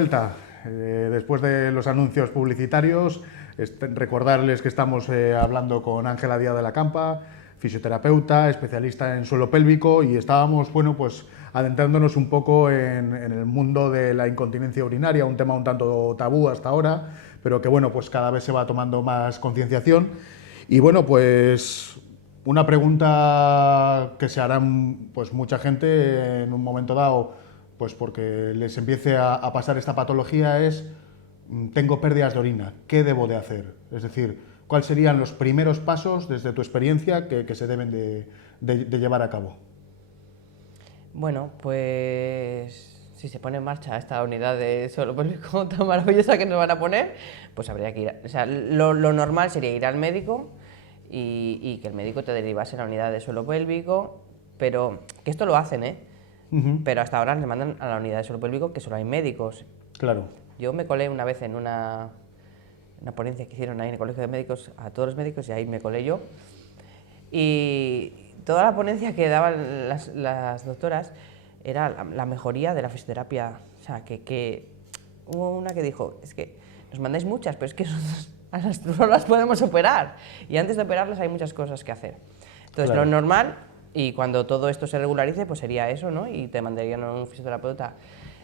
vuelta. Después de los anuncios publicitarios, recordarles que estamos hablando con Ángela Díaz de la Campa, fisioterapeuta, especialista en suelo pélvico, y estábamos, bueno, pues adentrándonos un poco en el mundo de la incontinencia urinaria, un tema un tanto tabú hasta ahora, pero que, bueno, pues cada vez se va tomando más concienciación. Y bueno, pues una pregunta que se hará pues mucha gente en un momento dado, pues porque les empiece a pasar esta patología, es: tengo pérdidas de orina, ¿qué debo de hacer? Es decir, ¿cuáles serían los primeros pasos desde tu experiencia que se deben de llevar a cabo? Bueno, pues si se pone en marcha esta unidad de suelo pélvico tan maravillosa que nos van a poner, pues habría que ir. O sea, lo normal sería ir al médico y que el médico te derivase a la unidad de suelo pélvico, pero que esto lo hacen, ¿eh? Pero hasta ahora le mandan a la unidad de suelo pélvico, que solo hay médicos. Claro. Yo me colé una vez en una ponencia que hicieron ahí en el colegio de médicos a todos los médicos, y ahí me colé yo. Y toda la ponencia que daban las doctoras era la mejoría de la fisioterapia. O sea, que hubo una que dijo: es que nos mandáis muchas, pero es que a las no las podemos operar. Y antes de operarlas hay muchas cosas que hacer. Entonces, Claro. lo normal, y cuando todo esto se regularice, pues sería eso, ¿no? Y te mandarían a un fisioterapeuta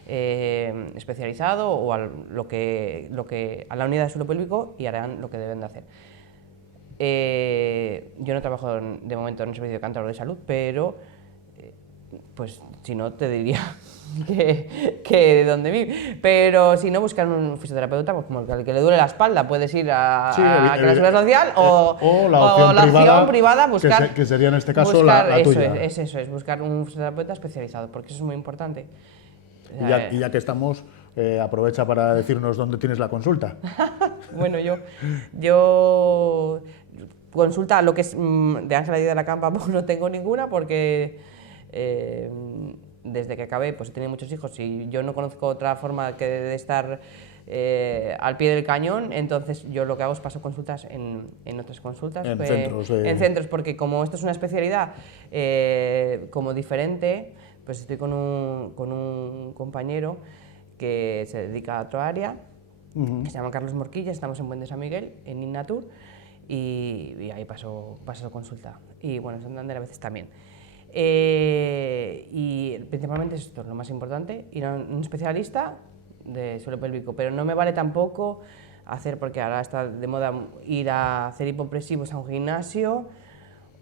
especializado o a a la unidad de suelo pélvico, y harán lo que deben de hacer. Yo no trabajo de momento en un servicio de cántabro de salud, pero pues si no te diría que donde vive. Pero si no, buscar un fisioterapeuta, pues como el que le duele la espalda, puedes ir a la seguridad social o la opción privada, buscar, que sería en este caso la tuya. Eso es, buscar un fisioterapeuta especializado, porque eso es muy importante. Y ya que estamos, aprovecha para decirnos dónde tienes la consulta. Bueno, yo consulta, lo que es de Ángela Díaz de la Campa, pues no tengo ninguna, porque desde que acabé pues he tenido muchos hijos y yo no conozco otra forma que de estar al pie del cañón. Entonces yo lo que hago es paso consultas en otras consultas, en centros, porque como esto es una especialidad como diferente, pues estoy con un compañero que se dedica a otra área, que se llama Carlos Morquilla. Estamos en Puente de San Miguel, en Innatur, y ahí paso consulta. Y bueno, en Santander a veces también. Y principalmente esto es lo más importante: ir a un especialista de suelo pélvico. Pero no me vale tampoco porque ahora está de moda ir a hacer hipopresivos a un gimnasio,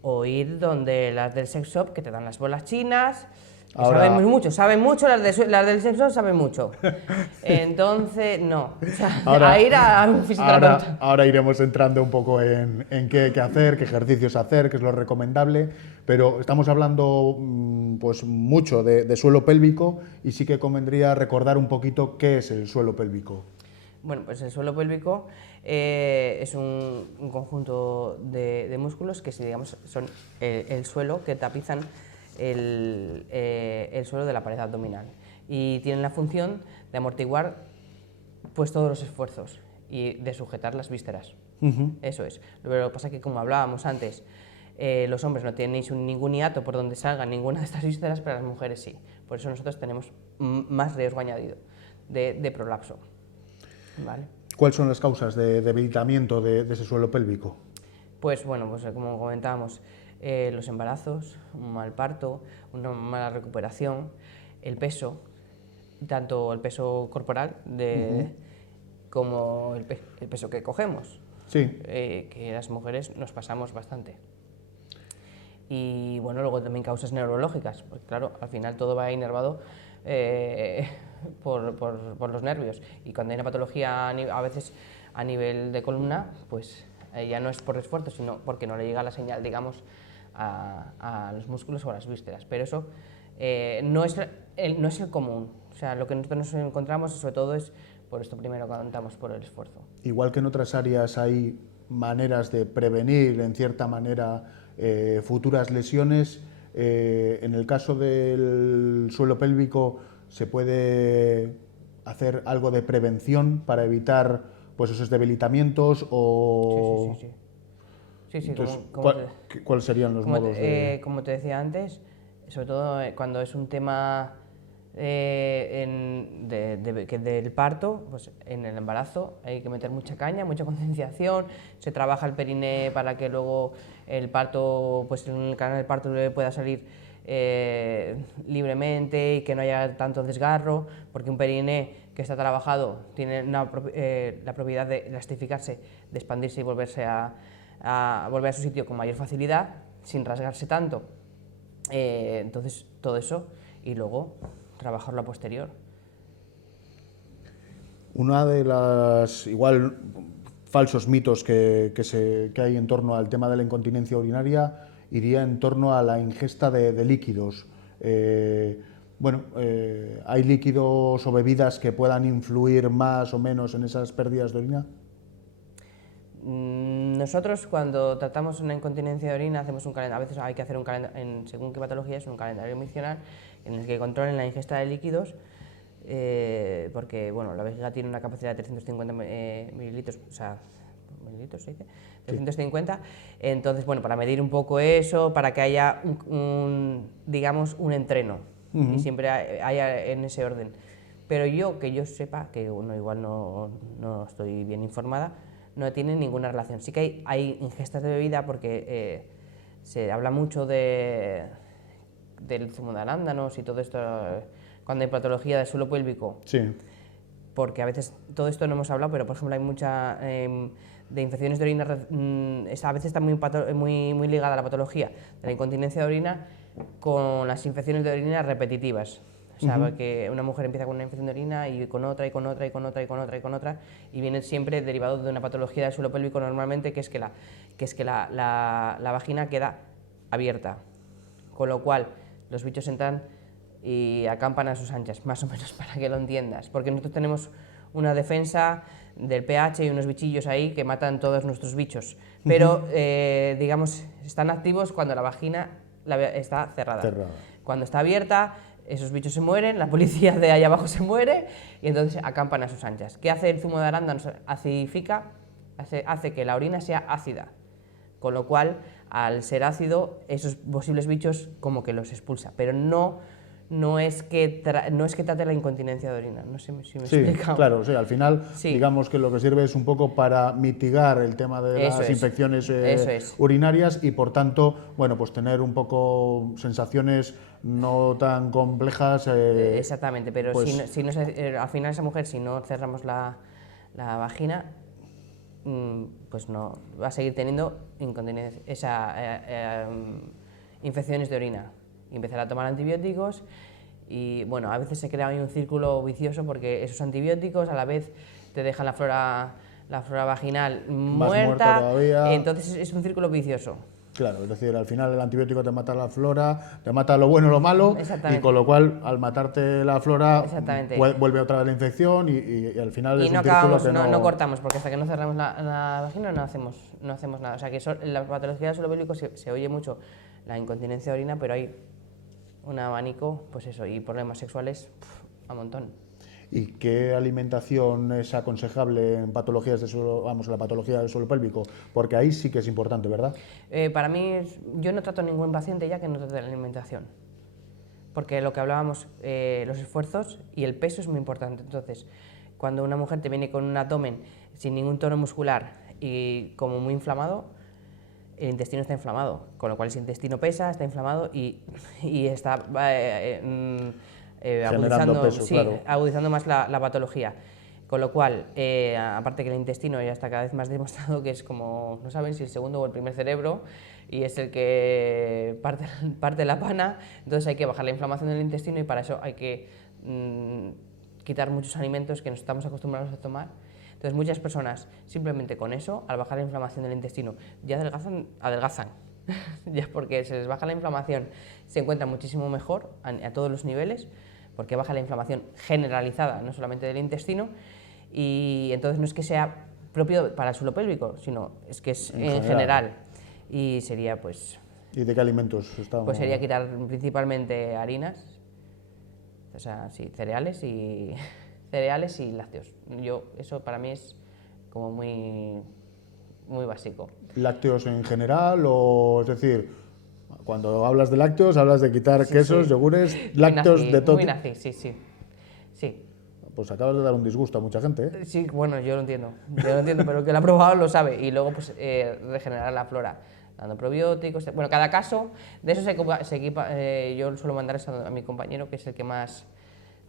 o ir donde las del sex shop, que te dan las bolas chinas. Saben mucho, las del sex shop saben mucho. Entonces, no. O sea, a ir a un fisioterapeuta. Ahora iremos entrando un poco en qué hay que hacer, qué ejercicios hacer, qué es lo recomendable, pero estamos hablando pues mucho de suelo pélvico, y sí que convendría recordar un poquito qué es el suelo pélvico. Bueno, pues el suelo pélvico es un conjunto de músculos que, digamos, son el suelo que tapizan el suelo de la pared abdominal, y tienen la función de amortiguar pues todos los esfuerzos y de sujetar las vísceras. Eso es. Lo que pasa es que, como hablábamos antes, los hombres no tienen ningún hiato por donde salga ninguna de estas vísceras, pero las mujeres sí. Por eso nosotros tenemos más riesgo añadido de prolapso. ¿Vale? ¿Cuáles son las causas de debilitamiento de ese suelo pélvico? Pues bueno, pues como comentábamos, los embarazos, un mal parto, una mala recuperación, el peso, tanto el peso corporal como el peso que cogemos. Sí. Que las mujeres nos pasamos bastante. Y bueno, luego también causas neurológicas, porque claro, al final todo va inervado por los nervios, y cuando hay una patología a veces a nivel de columna, pues ya no es por esfuerzo, sino porque no le llega la señal, digamos, a los músculos o a las vísceras. Pero eso no es el común. O sea, lo que nosotros nos encontramos sobre todo es por esto primero que contamos, por el esfuerzo. Igual que en otras áreas hay maneras de prevenir, en cierta manera, futuras lesiones, en el caso del suelo pélvico se puede hacer algo de prevención para evitar pues esos debilitamientos o... Sí. Entonces, ¿cuáles serían los modos de...? Como te decía antes, sobre todo cuando es un tema del parto, pues en el embarazo hay que meter mucha caña, mucha concienciación, se trabaja el periné para que luego el parto, pues en el canal del parto pueda salir libremente y que no haya tanto desgarro, porque un periné que está trabajado tiene la propiedad de elastificarse, de expandirse y volver a su sitio con mayor facilidad, sin rasgarse tanto. Entonces, todo eso, y luego trabajarlo a posterior. Una de las, igual, falsos mitos que hay en torno al tema de la incontinencia urinaria iría en torno a la ingesta de líquidos. ¿Hay líquidos o bebidas que puedan influir más o menos en esas pérdidas de orina? Nosotros, cuando tratamos una incontinencia de orina, hacemos un calendario. A veces hay que hacer un calendario, según qué patología es, un calendario nutricional en el que controlen la ingesta de líquidos, porque bueno, la vejiga tiene una capacidad de 350 mililitros, o sea, mililitros se dice, 350. Entonces, bueno, para medir un poco eso, para que haya digamos, un entreno, y siempre haya en ese orden. Pero que yo sepa, que igual no estoy bien informada, no tiene ninguna relación. Sí que hay ingestas de bebida, porque se habla mucho del zumo de arándanos y todo esto, cuando hay patología del suelo pélvico. Sí. Porque a veces, todo esto no hemos hablado, pero por ejemplo hay mucha de infecciones de orina, a veces está muy ligada a la patología de la incontinencia de orina con las infecciones de orina repetitivas. O sea, que una mujer empieza con una infección de orina y con otra, y con otra, y con otra, y con otra, y con otra, y viene siempre derivado de una patología del suelo pélvico normalmente, que es que la vagina queda abierta, con lo cual los bichos entran y acampan a sus anchas, más o menos, para que lo entiendas, porque nosotros tenemos una defensa del pH y unos bichillos ahí que matan todos nuestros bichos, pero digamos, están activos cuando la vagina está cerrada. Cuando está abierta, esos bichos se mueren, la policía de allá abajo se muere y entonces acampan a sus anchas. ¿Qué hace el zumo de arándanos? Acidifica, hace que la orina sea ácida, con lo cual, al ser ácido, esos posibles bichos como que los expulsa, pero no es que trate la incontinencia de orina, no sé si me he explicado. Claro, sí, al final, digamos que lo que sirve es un poco para mitigar el tema de las infecciones urinarias y, por tanto, bueno, pues tener un poco sensaciones no tan complejas. Exactamente, pero pues, al final esa mujer, si no cerramos la vagina, pues no va a seguir teniendo incontinencia, infecciones de orina. Y empezar a tomar antibióticos y bueno, a veces se crea ahí un círculo vicioso, porque esos antibióticos a la vez te dejan la flora vaginal muerta todavía. Entonces es un círculo vicioso. Claro, es decir, al final el antibiótico te mata la flora, te mata lo bueno y lo malo, y con lo cual al matarte la flora vuelve otra vez la infección y al final es un círculo que no cortamos, porque hasta que no cerramos la vagina no hacemos nada. O sea que la patología del suelo pélvico se oye mucho la incontinencia de orina, pero hay un abanico, pues eso, y problemas sexuales a montón. ¿Y qué alimentación es aconsejable en patologías de suelo, la patología del suelo pélvico? Porque ahí sí que es importante, ¿verdad? Para mí, yo no trato a ningún paciente ya que no trate la alimentación, porque lo que hablábamos, los esfuerzos y el peso es muy importante. Entonces, cuando una mujer te viene con un abdomen sin ningún tono muscular y como muy inflamado, el intestino está inflamado, con lo cual ese intestino pesa, está inflamado y está agudizando más la patología. Con lo cual, aparte que el intestino ya está cada vez más demostrado que es como, no saben si el segundo o el primer cerebro, y es el que parte la pana, entonces hay que bajar la inflamación del intestino y para eso hay que quitar muchos alimentos que nos estamos acostumbrados a tomar. Entonces muchas personas simplemente con eso, al bajar la inflamación del intestino, ya adelgazan, ya porque se les baja la inflamación, se encuentran muchísimo mejor a todos los niveles, porque baja la inflamación generalizada, no solamente del intestino, y entonces no es que sea propio para el suelo pélvico, sino es que es en general. Y sería pues... ¿Y de qué alimentos estamos? Pues sería quitar principalmente harinas, o sea, sí, cereales y lácteos. Eso para mí es como muy básico. ¿Lácteos en general o, es decir, Cuando hablas de lácteos, hablas de quitar quesos, yogures, lácteos de todo. Muy nazi, sí. Pues acabas de dar un disgusto a mucha gente, ¿eh? Sí, bueno, yo lo entiendo, pero el que lo ha probado lo sabe. Y luego, pues, regenerar la flora, dando probióticos. Bueno, cada caso, de eso se equipa. Yo suelo mandar eso a mi compañero, que es el que más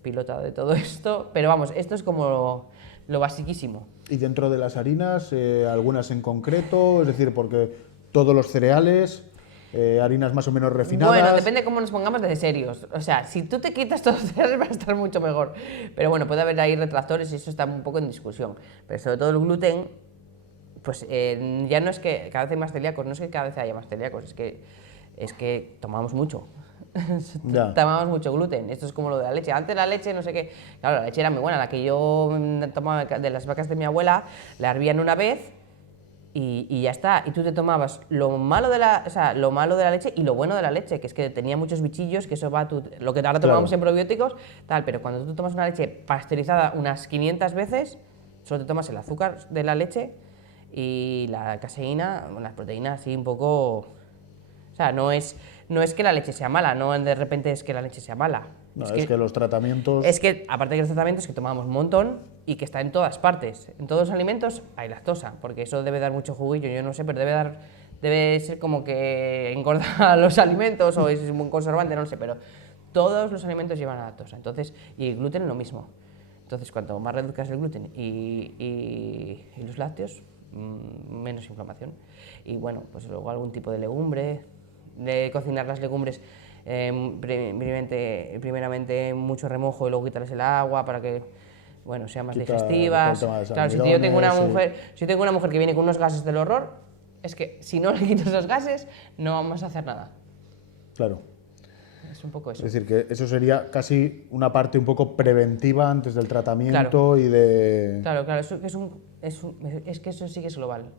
pilota de todo esto. Pero vamos, esto es como lo basiquísimo. Y dentro de las harinas, algunas en concreto, es decir, porque todos los cereales, harinas más o menos refinadas. Bueno, depende de cómo nos pongamos de serios. O sea, si tú te quitas todos los cereales va a estar mucho mejor. Pero bueno, puede haber ahí retractores y eso está un poco en discusión. Pero sobre todo el gluten, pues ya no es que cada vez hay más celíacos, no es que cada vez haya más celíacos, es que tomamos mucho. Tomamos mucho gluten. Esto es como lo de la leche. Antes la leche, no sé qué. Claro, la leche era muy buena. La que yo tomaba de las vacas de mi abuela, la hervían una vez y ya está. Y tú te tomabas lo malo de la leche y lo bueno de la leche, que es que tenía muchos bichillos, que eso va lo que ahora tomamos en probióticos, tal. Pero cuando tú tomas una leche pasteurizada unas 500 veces, solo te tomas el azúcar de la leche y la caseína, las proteínas así un poco. O sea, no es que la leche sea mala, no de repente es que la leche sea mala. No, es que los tratamientos... Es que, aparte de los tratamientos, que tomamos un montón y que está en todas partes. En todos los alimentos hay lactosa, porque eso debe dar mucho juguillo, yo no sé, pero debe ser como que engorda los alimentos o es un conservante, no lo sé, pero todos los alimentos llevan lactosa. Entonces, y el gluten lo mismo. Entonces, cuanto más reduzcas el gluten y los lácteos, menos inflamación. Y bueno, pues luego algún tipo de legumbre, de cocinar las legumbres primeramente mucho remojo y luego quitarles el agua para que bueno, sean más digestivas. Claro, si yo tengo una mujer que viene con unos gases del horror, es que si no le quito esos gases no vamos a hacer nada. Claro. Es un poco eso. Es decir, que eso sería casi una parte un poco preventiva antes del tratamiento. Claro. Y de... Claro, es que eso sí que es global.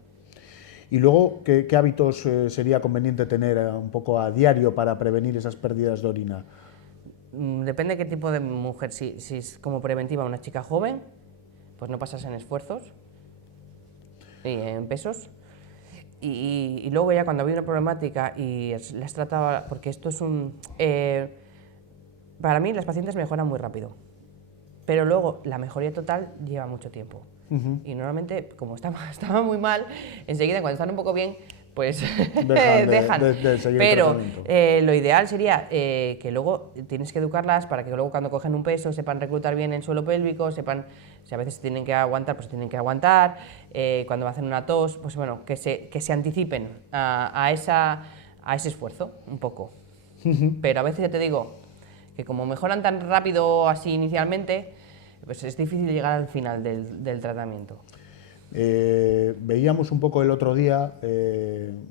Y luego, ¿qué hábitos sería conveniente tener un poco a diario para prevenir esas pérdidas de orina? Depende de qué tipo de mujer. Si es como preventiva una chica joven, pues no pasas en esfuerzos y en pesos. Y luego ya cuando había una problemática y las trataba, porque esto es para mí las pacientes mejoran muy rápido, pero luego la mejoría total lleva mucho tiempo. Y normalmente, como estaba muy mal, enseguida cuando están un poco bien, pues dejan. Pero lo ideal sería que luego tienes que educarlas para que luego cuando cogen un peso sepan reclutar bien el suelo pélvico, sepan si a veces tienen que aguantar, pues tienen que aguantar, cuando hacen una tos, pues bueno, que se anticipen a ese esfuerzo un poco. Pero a veces ya te digo que como mejoran tan rápido así inicialmente, pues es difícil llegar al final del tratamiento. Veíamos un poco el otro día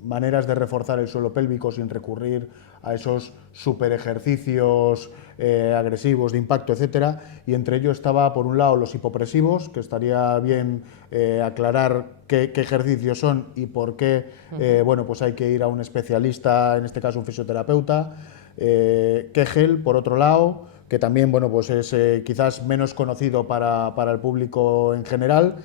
maneras de reforzar el suelo pélvico sin recurrir a esos super ejercicios agresivos de impacto, etcétera, y entre ellos estaba por un lado los hipopresivos, que estaría bien aclarar qué ejercicios son y por qué bueno, pues hay que ir a un especialista, en este caso un fisioterapeuta. Kegel, por otro lado, que también bueno, pues es quizás menos conocido para el público en general.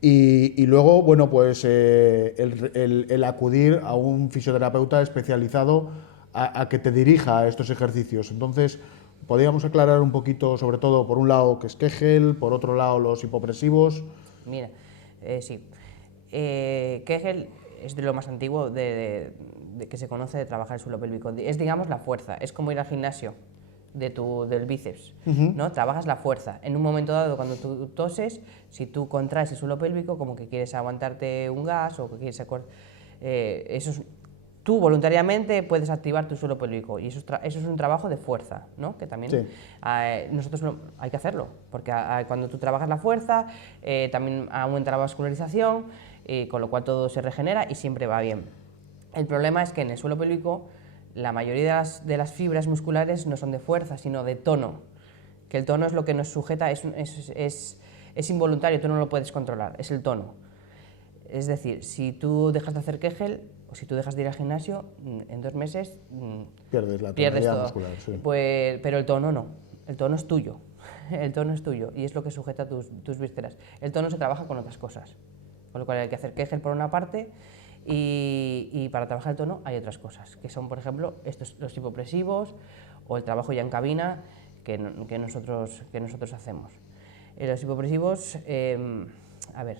Y luego, bueno, pues el acudir a un fisioterapeuta especializado a que te dirija a estos ejercicios. Entonces, podríamos aclarar un poquito, sobre todo, por un lado, qué es Kegel, por otro lado, los hipopresivos. Mira, sí. Kegel es de lo más antiguo de que se conoce de trabajar el suelo pélvico. Es, digamos, la fuerza. Es como ir al gimnasio del bíceps, ¿no? Trabajas la fuerza. En un momento dado, cuando tú toses, si tú contraes el suelo pélvico, como que quieres aguantarte un gas o que quieres tú voluntariamente puedes activar tu suelo pélvico y eso es un trabajo de fuerza, ¿no? Que también sí. Nosotros hay que hacerlo, porque cuando tú trabajas la fuerza, también aumenta la vascularización, con lo cual todo se regenera y siempre va bien. El problema es que en el suelo pélvico la mayoría de las fibras musculares no son de fuerza, sino de tono, que el tono es lo que nos sujeta, es involuntario, tú no lo puedes controlar, es el tono. Es decir, si tú dejas de hacer Kegel o si tú dejas de ir al gimnasio, en 2 meses pierdes la todo. Muscular, sí. Pues, pero el tono no, el tono es tuyo, el tono es tuyo y es lo que sujeta tus vísceras. El tono se trabaja con otras cosas, con lo cual hay que hacer Kegel por una parte Y para trabajar el tono hay otras cosas, que son, por ejemplo, los hipopresivos o el trabajo ya en cabina que nosotros hacemos. Los hipopresivos, a ver,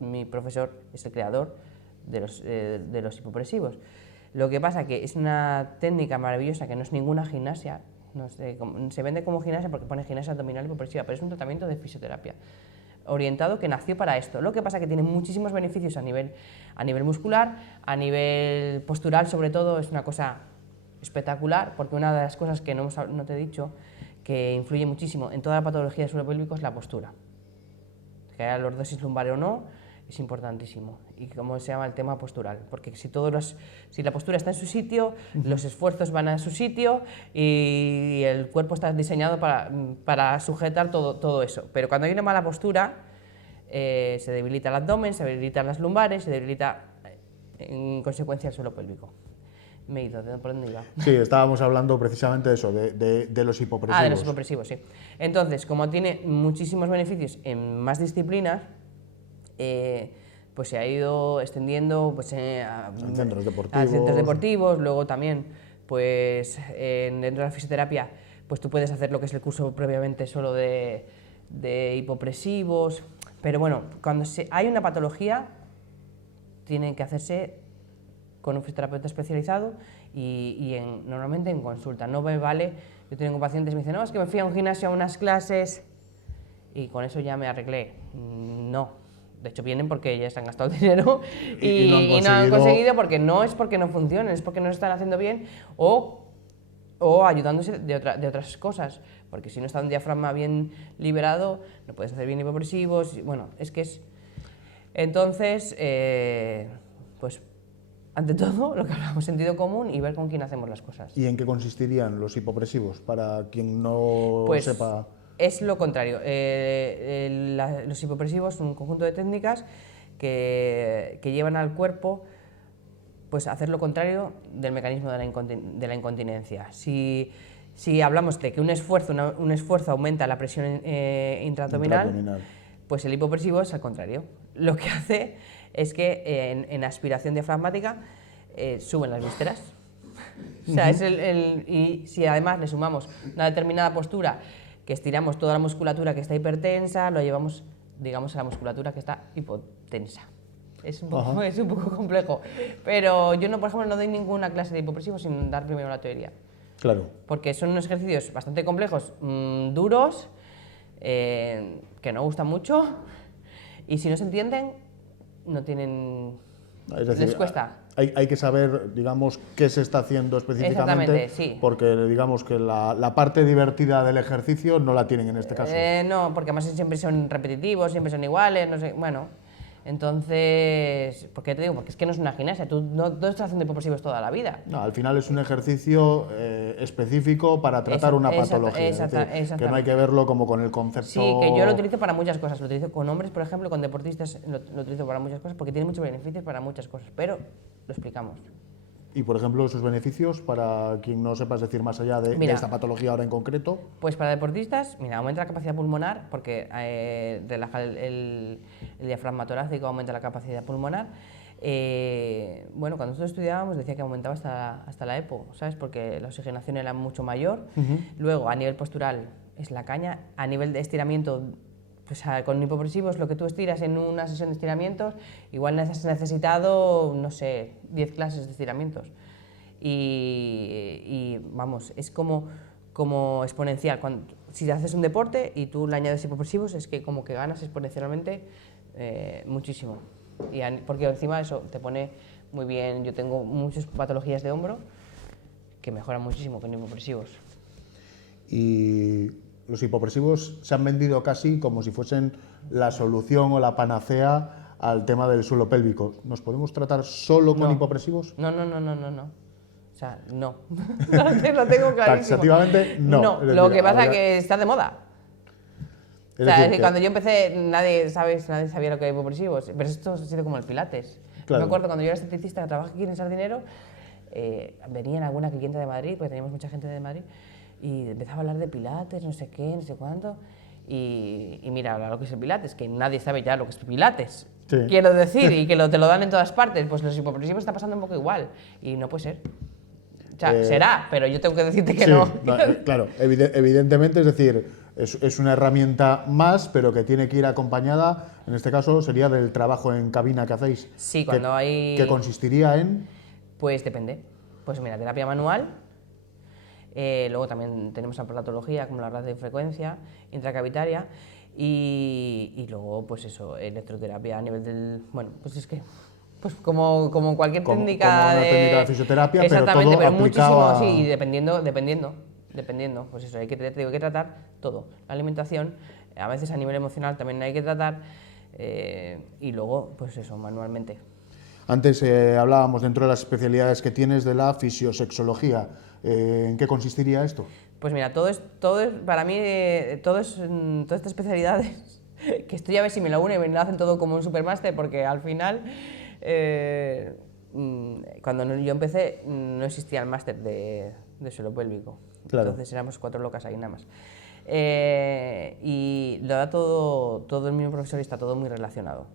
mi profesor es el creador de los hipopresivos. Lo que pasa que es una técnica maravillosa que no es ninguna gimnasia, se vende como gimnasia porque pone gimnasia abdominal hipopresiva, pero es un tratamiento de fisioterapia orientado que nació para esto. Lo que pasa que tiene muchísimos beneficios a nivel muscular, a nivel postural sobre todo, es una cosa espectacular, porque una de las cosas que no te he dicho, que influye muchísimo en toda la patología del suelo pélvico es la postura. Que haya lordosis lumbar o no, es importantísimo. Y cómo se llama el tema postural, porque si la postura está en su sitio, los esfuerzos van a su sitio y el cuerpo está diseñado para sujetar todo eso. Pero cuando hay una mala postura, se debilita el abdomen, se debilitan las lumbares, se debilita en consecuencia el suelo pélvico. Me he ido, ¿por dónde iba? Sí, estábamos hablando precisamente de eso, de los hipopresivos. De los hipopresivos, sí. Entonces, como tiene muchísimos beneficios en más disciplinas, pues se ha ido extendiendo pues, a centros deportivos, luego también pues, dentro de la fisioterapia pues tú puedes hacer lo que es el curso previamente solo de hipopresivos, pero bueno, cuando hay una patología tienen que hacerse con un fisioterapeuta especializado y normalmente en consulta. No me vale, yo tengo pacientes que me dicen, no, es que me fui a un gimnasio a unas clases y con eso ya me arreglé. No. De hecho vienen porque ya se han gastado el dinero y no han conseguido porque no funcionen, es porque no se están haciendo bien o ayudándose de otras cosas, porque si no está un diafragma bien liberado no puedes hacer bien hipopresivos, bueno, es que es... Entonces, pues ante todo lo que hablamos, sentido común y ver con quién hacemos las cosas. ¿Y en qué consistirían los hipopresivos, para quien no sepa...? Es lo contrario. Los hipopresivos son un conjunto de técnicas que llevan al cuerpo pues, a hacer lo contrario del mecanismo de la incontinencia. Si hablamos de que un esfuerzo aumenta la presión intraabdominal, pues el hipopresivo es al contrario. Lo que hace es que en aspiración diafragmática suben las vísceras. O sea, y si además le sumamos una determinada postura, que estiramos toda la musculatura que está hipertensa, lo llevamos, digamos, a la musculatura que está hipotensa. Es un poco complejo, pero yo, por ejemplo, no doy ninguna clase de hipopresivos sin dar primero la teoría. Claro. Porque son unos ejercicios bastante complejos, duros, que no gustan mucho, y si no se entienden, no tienen... Es decir, les cuesta. Hay que saber, digamos, qué se está haciendo específicamente, sí. Porque digamos que la parte divertida del ejercicio no la tienen en este caso. No, porque además siempre son repetitivos, siempre son iguales, no sé, bueno... Entonces, ¿por qué te digo? Porque es que no es una gimnasia, tú no estás haciendo hipopresivos toda la vida. No, al final es un ejercicio específico para tratar una patología, que no hay que verlo como con el concepto... Sí, que yo lo utilizo para muchas cosas, lo utilizo con hombres, por ejemplo, con deportistas, lo utilizo para muchas cosas, porque tiene muchos beneficios para muchas cosas, pero lo explicamos. Y, por ejemplo, sus beneficios, para quien no sepa, es decir, más allá de esta patología ahora en concreto. Pues para deportistas, mira, aumenta la capacidad pulmonar, porque relaja el diafragma torácico, aumenta la capacidad pulmonar. Bueno, cuando nosotros estudiábamos decía que aumentaba hasta la EPO, ¿sabes? Porque la oxigenación era mucho mayor. Luego, a nivel postural, es la caña. A nivel de estiramiento, pues con hipopresivos, lo que tú estiras en una sesión de estiramientos, igual has necesitado, no sé, 10 clases de estiramientos. Y vamos, es como exponencial. Si haces un deporte y tú le añades hipopresivos, es que como que ganas exponencialmente muchísimo. Porque encima eso te pone muy bien. Yo tengo muchas patologías de hombro que mejoran muchísimo con hipopresivos. Y los hipopresivos se han vendido casi como si fuesen la solución o la panacea al tema del suelo pélvico. ¿Nos podemos tratar solo con hipopresivos? No. O sea, no. Lo tengo clarísimo. Taxativamente, no. Lo que pasa es que está de moda. O sea, es que cuando yo empecé, nadie sabía lo que era hipopresivos. Pero esto ha sido como el pilates. Claro. Me acuerdo cuando yo era esteticista, que trabajaba aquí en Sardinero, venían alguna cliente de Madrid, porque teníamos mucha gente de Madrid, y empezaba a hablar de pilates, no sé qué, no sé cuánto, y mira, ahora lo que es el pilates, que nadie sabe ya lo que es pilates, Sí. Quiero decir, y que te lo dan en todas partes, pues los hipopresivos está pasando un poco igual, y no puede ser. O sea, será, pero yo tengo que decirte que sí, no. Claro, evidentemente, es decir, es una herramienta más, pero que tiene que ir acompañada, en este caso sería del trabajo en cabina que hacéis. Sí, cuando hay... ¿Qué consistiría en? Pues depende. Pues mira, terapia manual, luego también tenemos aparatología como la radiofrecuencia intracavitaria y luego pues eso, electroterapia a nivel del... Bueno, pues es que... Pues como cualquier técnica como una técnica de fisioterapia, exactamente, pero todo muchísimo, a... sí, y dependiendo, pues eso, hay que tratar todo. La alimentación, a veces a nivel emocional también hay que tratar, y luego, pues eso, manualmente. Antes hablábamos dentro de las especialidades que tienes de la fisiosexología. ¿En qué consistiría esto? Pues mira, todo es para mí, todas estas especialidades, que estoy a ver si me lo unen y me lo hacen todo como un supermáster, porque al final, cuando yo empecé, no existía el máster de suelo pélvico. Claro. Entonces éramos 4 locas ahí nada más. Y lo da todo el mismo profesor y está todo muy relacionado.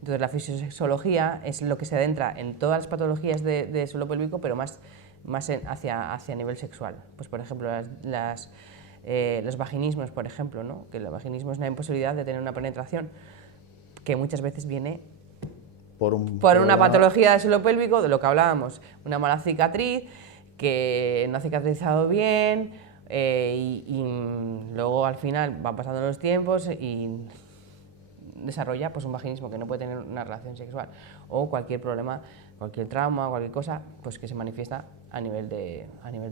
Entonces la fisiosexología es lo que se adentra en todas las patologías de suelo pélvico, pero más hacia nivel sexual. Pues por ejemplo, los vaginismos, por ejemplo, ¿no? Que el vaginismo es una imposibilidad de tener una penetración que muchas veces viene por una patología de suelo pélvico, de lo que hablábamos, una mala cicatriz, que no ha cicatrizado bien, y luego al final van pasando los tiempos y desarrolla pues un vaginismo que no puede tener una relación sexual, o cualquier problema, cualquier trauma, cualquier cosa, pues que se manifiesta a nivel de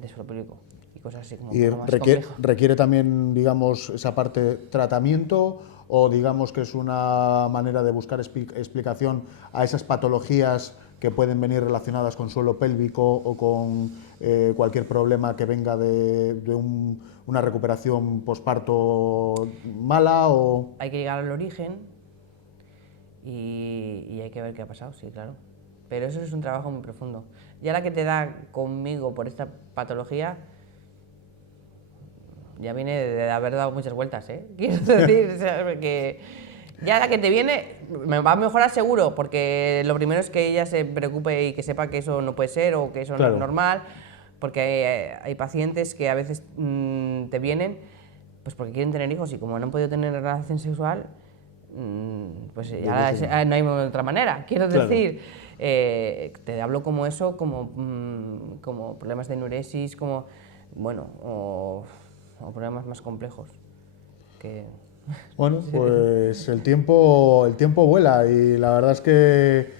suelo pélvico y cosas así como y más complejas. ¿Requiere también, digamos, esa parte tratamiento, o digamos que es una manera de buscar explicación a esas patologías que pueden venir relacionadas con suelo pélvico o con cualquier problema que venga de una recuperación posparto mala? O... Hay que llegar al origen y hay que ver qué ha pasado, sí, claro. Pero eso es un trabajo muy profundo. Ya la que te da conmigo por esta patología ya viene de haber dado muchas vueltas, ¿eh? Quiero decir, o sea, que ya la que te viene me va a mejorar seguro, porque lo primero es que ella se preocupe y que sepa que eso no puede ser o que eso no es normal, porque hay pacientes que a veces te vienen pues porque quieren tener hijos y como no han podido tener relación sexual, pues ya no hay otra manera. Quiero decir, te hablo como eso, como problemas de enuresis, como, bueno, o problemas más complejos. Bueno, pues el tiempo vuela, y la verdad es que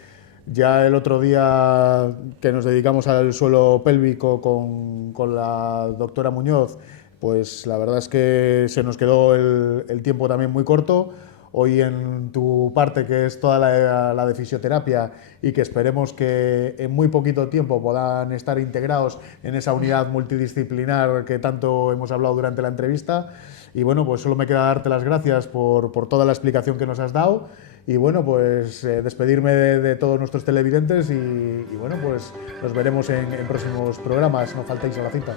ya el otro día que nos dedicamos al suelo pélvico con la doctora Muñoz, pues la verdad es que se nos quedó el tiempo también muy corto. Hoy en tu parte, que es toda la de fisioterapia, y que esperemos que en muy poquito tiempo puedan estar integrados en esa unidad multidisciplinar que tanto hemos hablado durante la entrevista. Y bueno, pues solo me queda darte las gracias por toda la explicación que nos has dado. Y bueno, pues despedirme de todos nuestros televidentes y bueno, pues nos veremos en próximos programas. No faltéis a la cita.